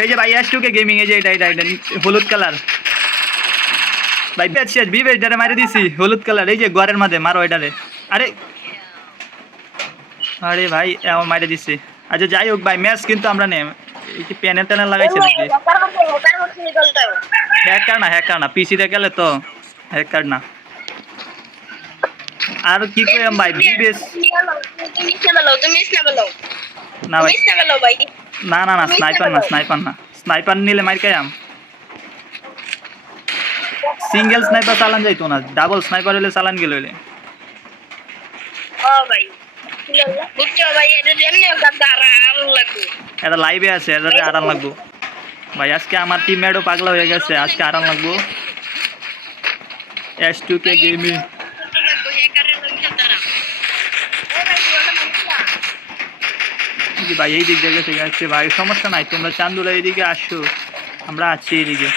এই যে ভাই এস টুকে গেমিং এই যে এটা এটা এটা হলুদ কালার ভাই বেশ শেষ বি বেশ মারি দিছি হলুদ কালার এই যে ঘরের মাঝে মারো এটারে। আরে আরে ভাই এমন মারি দিছি। আচ্ছা যাই হোক ভাই ম্যাচ কিন্তু আমরা নেই এই কি প্যানেল ট্যানেল লাগাইছে নাকি? হ্যাকার না হ্যাকার না পিসিতে গেলে তো হ্যাকার না। আর কি কইম ভাই বিবেস না ভাই। না না না স্নাইপার না স্নাইপার না। স্নাইপার নিলে মার খাইয়াম সিঙ্গেল স্নাইপার চালান যাইতো না ডাবল স্নাইপার হলে চালান গেল হইলে। এটা লাইভে আছে এটা আরাম লাগবো। ভাই আজকে আমার টিমমেটও পাগলা হয়ে গেছে আজকে আরাম লাগবো। এস টু কে গেমিং ভাই? এই দিক থেকে থেকে আসছে ভাই। সমস্যা নাই, তোমরা চান্দুলা এইদিকে আসো। আমরা আছি এইদিকে।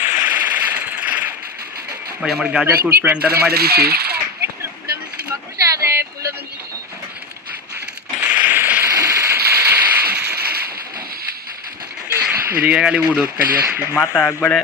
ভাই, আমার গাজা কুট প্রিন্টারে মারে দিছি। এদিকে খালি উড়ুক খালি আসছে মাথা একবারে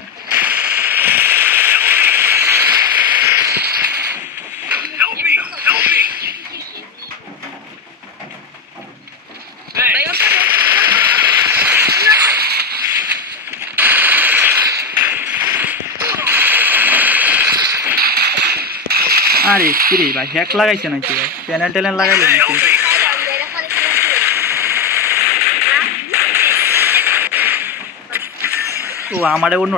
আরে কিরে ভাই হ্যাক লাগাইছে নাকি ভাই? প্যানেল ট্যানেল লাগাইলে নাকি? ও আমারে অন্য